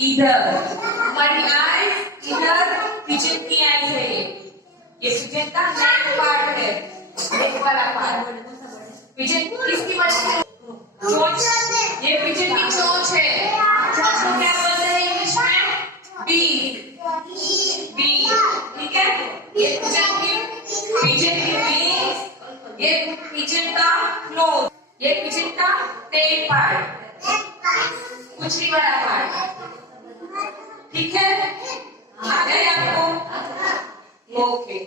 इधर हमारी आईज इधर, पिजन की आईज है ये पिजन का नेक पार्ट है, नेक वाला पार्ट। पिजन किसकी मछली? चोंच, ये पिजन की चोंच है। चोंच को क्या बोलते हैं इंग्लिश में? बीक, बीक, ठीक है। ये पिजन की बीक, ये पिजन का क्लोज, ये पिजन का टेल पार्ट, पूंछड़ी वाला पार्ट, ठीक है। आ गए आपको? ओके।